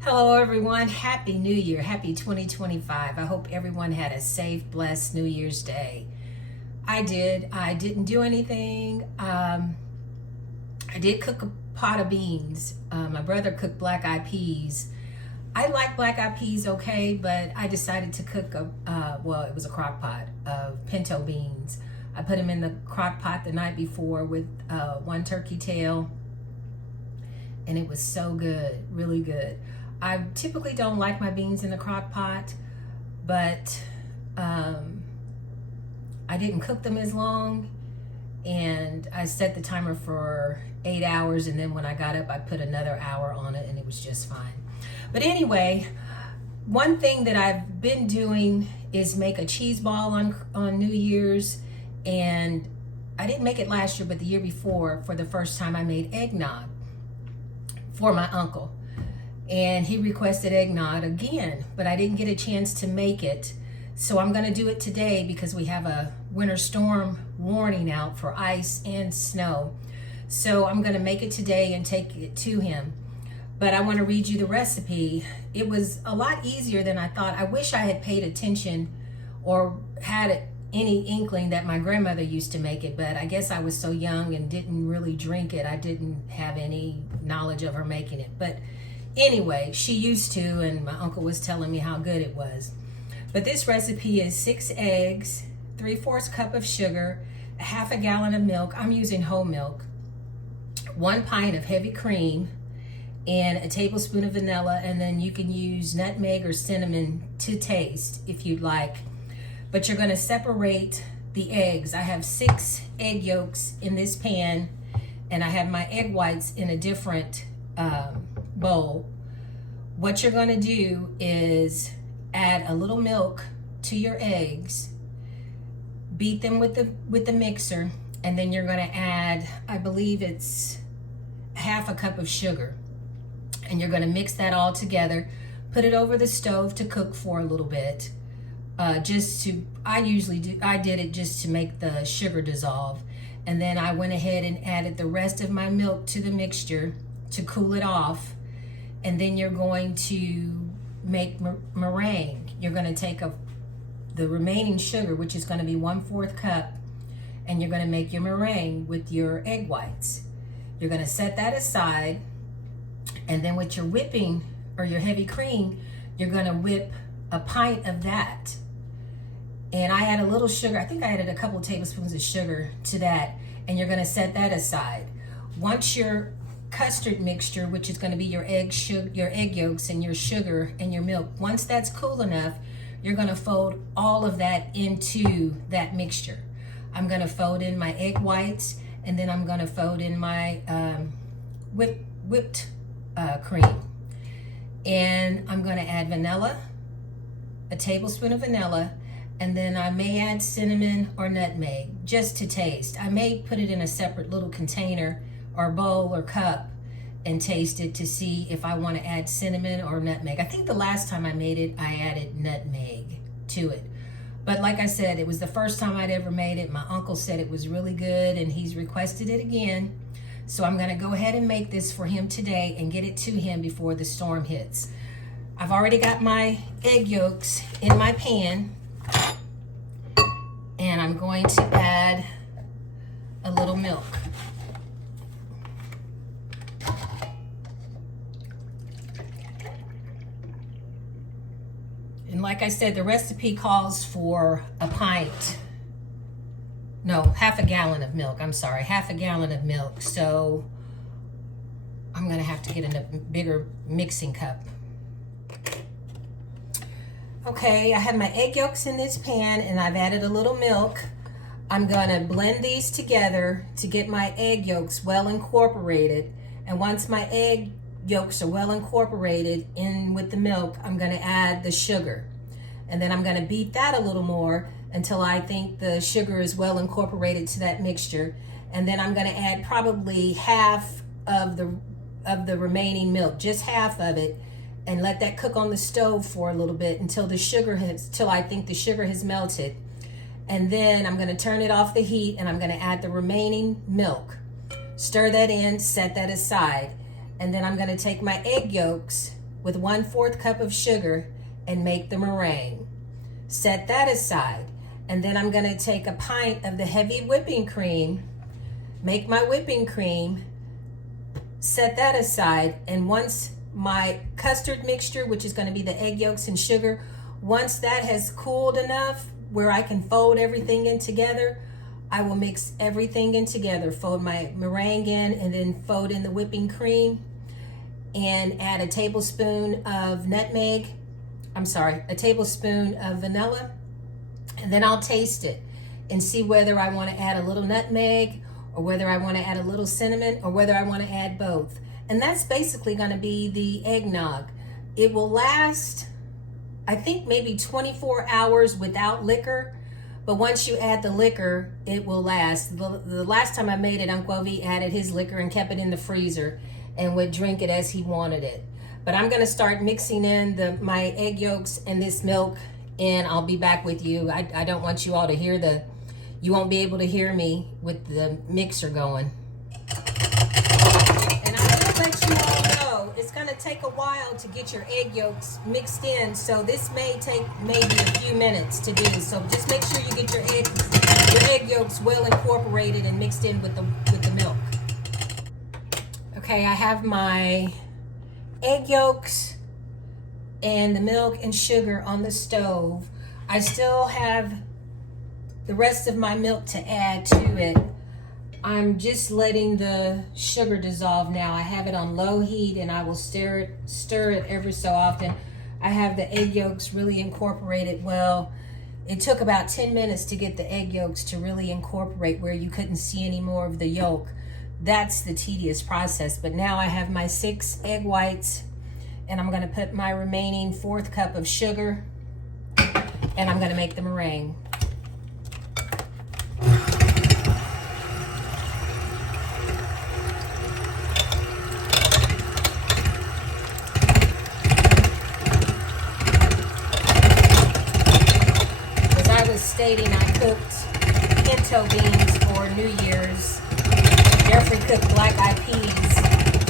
Hello everyone, Happy New Year, Happy 2025. I hope everyone had a safe, blessed New Year's Day. I didn't do anything. I did cook a pot of beans. My brother cooked black eyed peas. I like black eyed peas okay, but I decided to cook it was a crock pot of pinto beans. I put them in the crock pot the night before with one turkey tail, and it was so good, really good. I typically don't like my beans in the crock pot, but I didn't cook them as long, and I set the timer for 8 hours, and then when I got up I put another hour on it and it was just fine. But anyway, one thing that I've been doing is make a cheese ball on New Year's, and I didn't make it last year, but the year before, for the first time, I made eggnog for my uncle. And he requested eggnog again, but I didn't get a chance to make it. So I'm gonna do it today because we have a winter storm warning out for ice and snow. So I'm gonna make it today and take it to him. But I wanna read you the recipe. It was a lot easier than I thought. I wish I had paid attention or had any inkling that my grandmother used to make it, but I guess I was so young and didn't really drink it. I didn't have any knowledge of her making it. But anyway, she used to, and my uncle was telling me how good it was. But this recipe is 6 eggs, 3/4 cup of sugar, a half a gallon of milk. I'm using whole milk, 1 pint of heavy cream, and a tablespoon of vanilla. And then you can use nutmeg or cinnamon to taste if you'd like. But you're going to separate the eggs. I have 6 egg yolks in this pan, and I have my egg whites in a different bowl. What you're going to do is add a little milk to your eggs, beat them with the mixer, and then you're going to add, I believe it's half a cup of sugar, and you're going to mix that all together. Put it over the stove to cook for a little bit. I did it just to make the sugar dissolve, and then I went ahead and added the rest of my milk to the mixture to cool it off. And then you're going to make meringue. You're going to take the remaining sugar, which is going to be 1/4 cup, and you're going to make your meringue with your egg whites. You're going to set that aside, and then with your whipping or your heavy cream, you're going to whip a pint of that. And I add a little sugar. I think I added a couple tablespoons of sugar to that, and you're going to set that aside. Once your custard mixture, which is going to be your egg yolks and your sugar and your milk, once that's cool enough, you're going to fold all of that into that mixture. I'm going to fold in my egg whites, and then I'm going to fold in my whipped cream, and I'm going to add vanilla, a tablespoon of vanilla, and then I may add cinnamon or nutmeg just to taste. I may put it in a separate little container or bowl or cup and taste it to see if I want to add cinnamon or nutmeg. I think the last time I made it, I added nutmeg to it. But like I said, it was the first time I'd ever made it. My uncle said it was really good, and he's requested it again. So I'm going to go ahead and make this for him today and get it to him before the storm hits. I've already got my egg yolks in my pan, and I'm going to add a little milk. And like I said, the recipe calls for half a gallon of milk. I'm sorry, half a gallon of milk. So I'm going to have to get a bigger mixing cup. Okay, I have my egg yolks in this pan, and I've added a little milk. I'm going to blend these together to get my egg yolks well incorporated. And once my egg yolks are well incorporated in with the milk, I'm going to add the sugar. And then I'm going to beat that a little more until I think the sugar is well incorporated to that mixture. And then I'm going to add probably half of the remaining milk, just half of it, and let that cook on the stove for a little bit until I think the sugar has melted. And then I'm going to turn it off the heat, and I'm going to add the remaining milk. Stir that in, set that aside. And then I'm going to take my egg yolks with 1/4 cup of sugar and make the meringue. Set that aside. And then I'm gonna take a pint of the heavy whipping cream, make my whipping cream, set that aside. And once my custard mixture, which is gonna be the egg yolks and sugar, once that has cooled enough where I can fold everything in together, I will mix everything in together, fold my meringue in, and then fold in the whipping cream, and add a tablespoon of a tablespoon of vanilla, and then I'll taste it and see whether I want to add a little nutmeg, or whether I want to add a little cinnamon, or whether I want to add both. And that's basically going to be the eggnog. It will last, I think, maybe 24 hours without liquor. But once you add the liquor, it will last. The last time I made it, Uncle V added his liquor and kept it in the freezer and would drink it as he wanted it. But I'm gonna start mixing in my egg yolks and this milk, and I'll be back with you. I don't want you all to hear you won't be able to hear me with the mixer going. And I will let you all know, it's gonna take a while to get your egg yolks mixed in, so this may take maybe a few minutes to do. So just make sure you get your egg yolks well incorporated and mixed in with the milk. Okay, I have my egg yolks and the milk and sugar on the stove. I still have the rest of my milk to add to it. I'm just letting the sugar dissolve now. I have it on low heat, and I will stir it every so often. I have the egg yolks really incorporated well. It took about 10 minutes to get the egg yolks to really incorporate where you couldn't see any more of the yolk. That's the tedious process. But now I have my 6 egg whites, and I'm gonna put my remaining 1/4 cup of sugar, and I'm gonna make the meringue. Stating, I cooked pinto beans for New Year's. Jeffrey cooked black-eyed peas.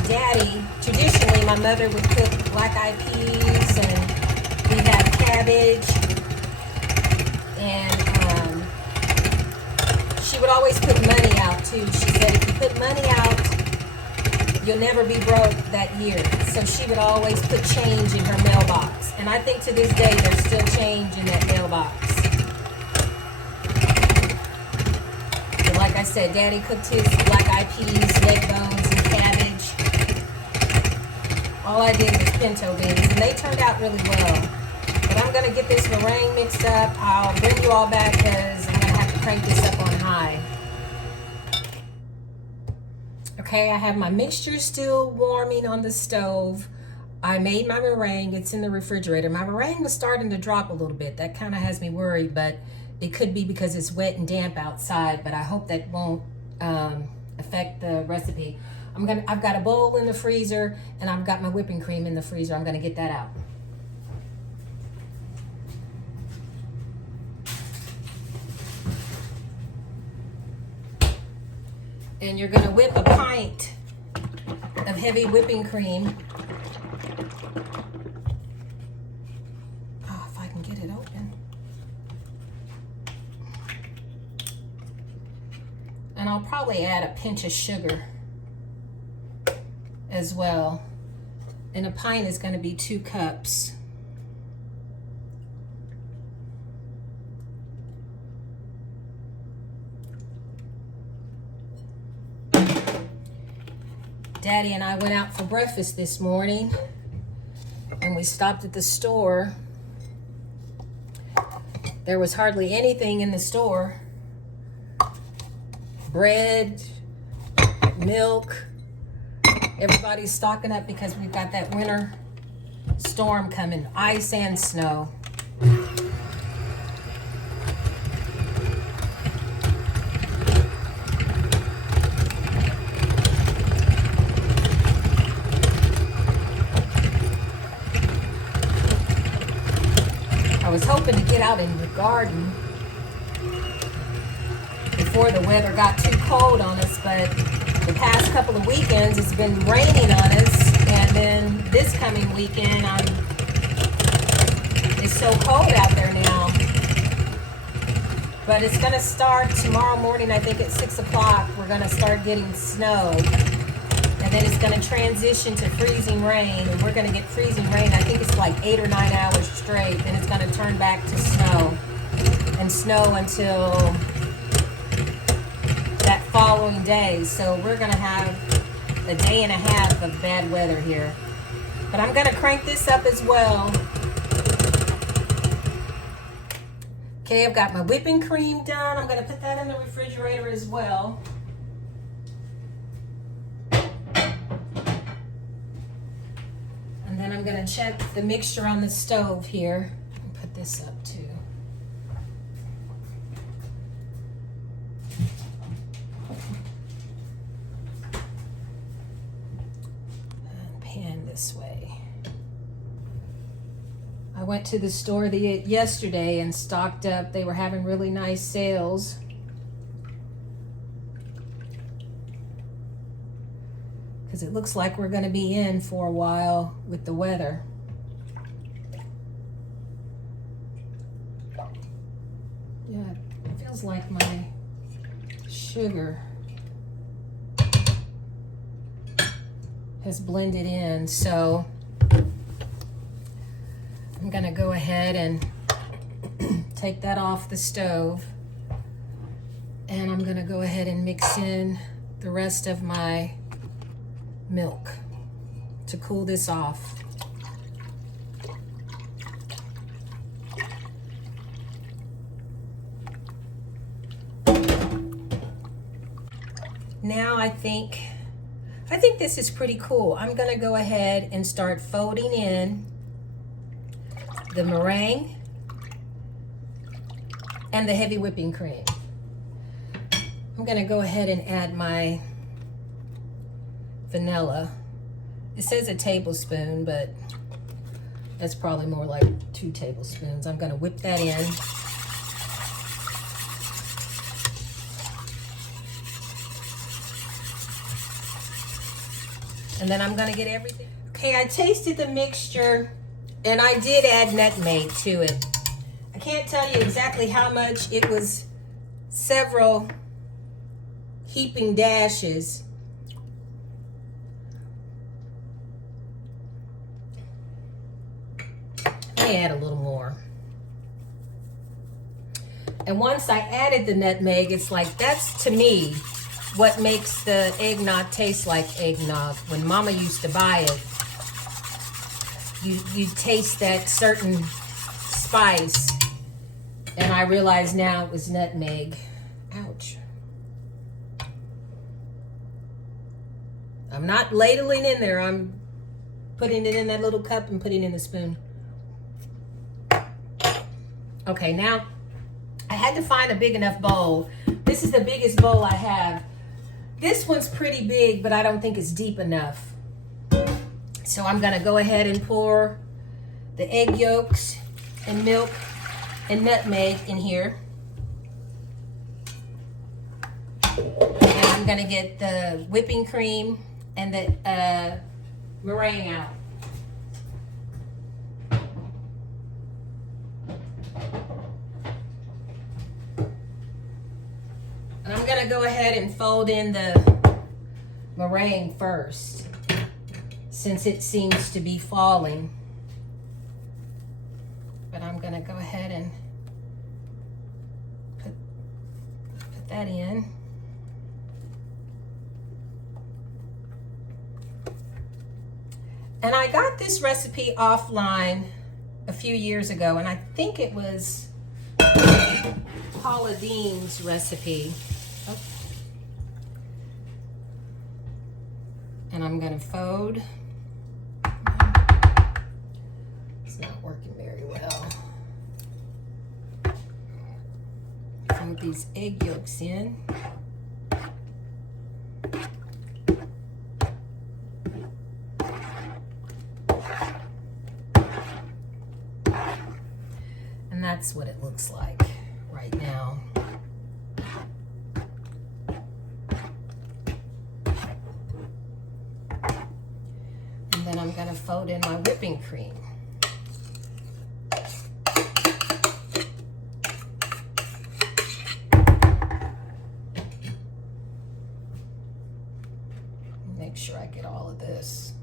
Daddy, traditionally my mother would cook black-eyed peas, and we had cabbage, and she would always put money out too. She said, if you put money out, you'll never be broke that year. So she would always put change in her mailbox. And I think to this day there's still change in that mailbox. Like I said, Daddy cooked his black-eyed peas, leg bones, and cabbage. All I did was pinto beans, and they turned out really well. But I'm gonna get this meringue mixed up. I'll bring you all back because I'm gonna have to crank this up on high. Okay, I have my mixture still warming on the stove. I made my meringue. It's in the refrigerator. My meringue was starting to drop a little bit. That kind of has me worried, but it could be because it's wet and damp outside, but I hope that won't affect the recipe. I've got a bowl in the freezer, and I've got my whipping cream in the freezer. I'm gonna get that out. And you're gonna whip a pint of heavy whipping cream. Oh, if I can get it open. And I'll probably add a pinch of sugar as well. And a pint is going to be 2 cups. Daddy and I went out for breakfast this morning, and we stopped at the store. There was hardly anything in the store. Bread, milk. Everybody's stocking up because we've got that winter storm coming, ice and snow. I was hoping to get out in the garden before the weather got too cold on us, but the past couple of weekends it's been raining on us, and then this coming weekend. It's so cold out there now. But it's going to start tomorrow morning, I think at 6 o'clock. We're going to start getting snow. And then it's going to transition to freezing rain. And we're going to get freezing rain. I think it's like 8 or 9 hours straight. Then it's going to turn back to snow. And snow until that following day. So we're going to have a day and a half of bad weather here. But I'm going to crank this up as well. Okay, I've got my whipping cream done. I'm going to put that in the refrigerator as well. And then I'm going to check the mixture on the stove here. Put this up too. And pan this way. I went to the store yesterday and stocked up. They were having really nice sales. Because it looks like we're going to be in for a while with the weather. Yeah, it feels like my sugar has blended in, so I'm going to go ahead and take that off the stove, and I'm going to go ahead and mix in the rest of my milk to cool this off. Now I think this is pretty cool. I'm going to go ahead and start folding in the meringue and the heavy whipping cream. I'm going to go ahead and add my vanilla. It says a tablespoon, but that's probably more like 2 tablespoons. I'm going to whip that in. And then I'm going to get everything. Okay, I tasted the mixture. And I did add nutmeg to it. I can't tell you exactly how much. It was several heaping dashes. Let me add a little more. And once I added the nutmeg, it's like, that's to me what makes the eggnog taste like eggnog. When Mama used to buy it, you taste that certain spice, and I realize now it was nutmeg. Ouch. I'm not ladling in there. I'm putting it in that little cup and putting it in the spoon. Okay, now I had to find a big enough bowl. This is the biggest bowl I have. This one's pretty big, but I don't think it's deep enough. So I'm going to go ahead and pour the egg yolks and milk and nutmeg in here. And I'm going to get the whipping cream and the meringue out. And I'm going to go ahead and fold in the meringue first, since it seems to be falling. But I'm going to go ahead and put that in. And I got this recipe offline a few years ago, and I think it was Paula Dean's recipe. Oh. And I'm going to fold. It's not working very well. Fold these egg yolks in. And that's what it looks like right now. And then I'm I'm going to fold in my whipping cream. Make sure I get all of this.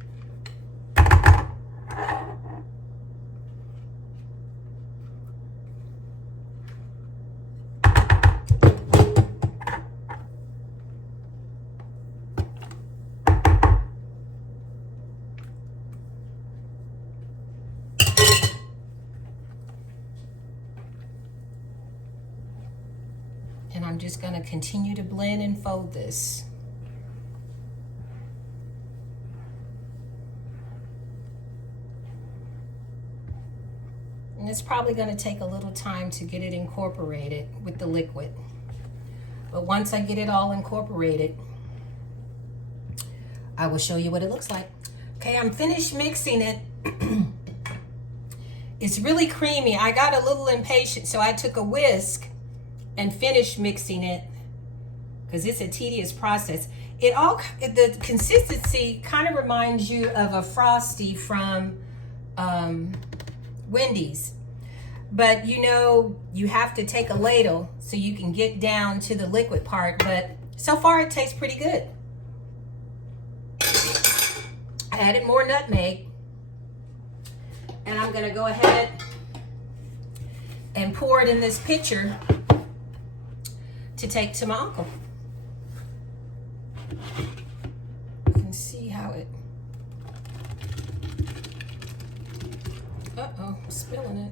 And I'm just going to continue to blend and fold this. And it's probably going to take a little time to get it incorporated with the liquid. But once I get it all incorporated, I will show you what it looks like. Okay, I'm finished mixing it. It's really creamy. I got a little impatient, so I took a whisk and finished mixing it because it's a tedious process. The consistency kind of reminds you of a Frosty from Wendy's. But you know, you have to take a ladle so you can get down to the liquid part. But so far it tastes pretty good. I added more nutmeg. And I'm gonna go ahead and pour it in this pitcher to take to my uncle. You can see how it, uh-oh, I'm spilling it.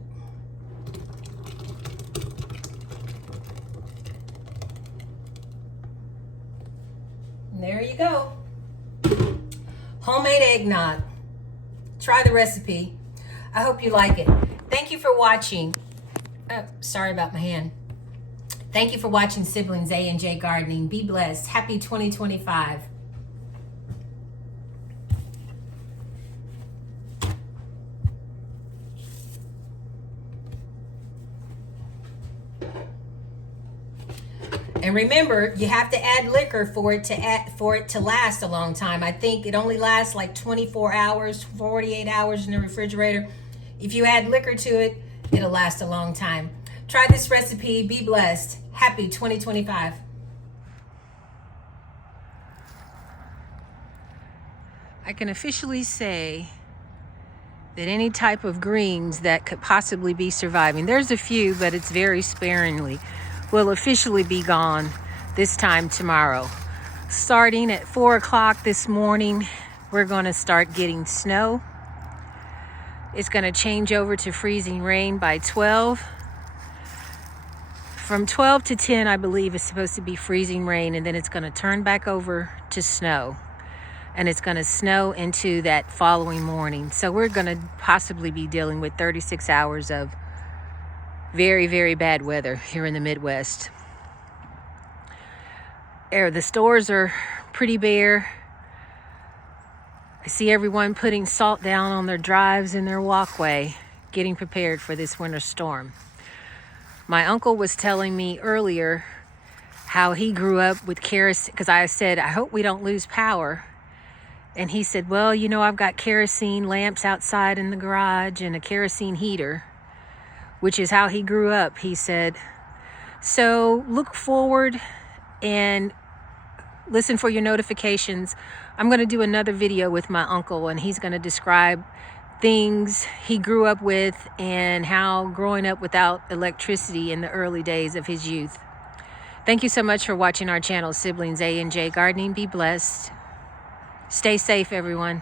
And there you go. Homemade eggnog. Try the recipe. I hope you like it. Thank you for watching. Oh, sorry about my hand. Thank you for watching Siblings A&J Gardening. Be blessed. Happy 2025. And remember, you have to add liquor for it to last a long time. I think it only lasts like 24 hours, 48 hours in the refrigerator. If you add liquor to it, it'll last a long time. Try this recipe. Be blessed. Happy 2025. I can officially say that any type of greens that could possibly be surviving, there's a few, but it's very sparingly, will officially be gone this time tomorrow. Starting at 4 o'clock this morning, we're going to start getting snow. It's going to change over to freezing rain by 12. From 12 to 10, I believe, is supposed to be freezing rain, and then it's going to turn back over to snow. And it's going to snow into that following morning. So we're going to possibly be dealing with 36 hours of very, very bad weather here in the Midwest. The stores are pretty bare. I see everyone putting salt down on their drives and their walkway, getting prepared for this winter storm. My uncle was telling me earlier how he grew up with kerosene, because I said, I hope we don't lose power. And he said, well, you know, I've got kerosene lamps outside in the garage and a kerosene heater, which is how he grew up, he said. So look forward and listen for your notifications. I'm going to do another video with my uncle, and he's going to describe things he grew up with and how growing up without electricity in the early days of his youth. Thank you so much for watching our channel, Siblings A&J Gardening. Be blessed. Stay safe, everyone.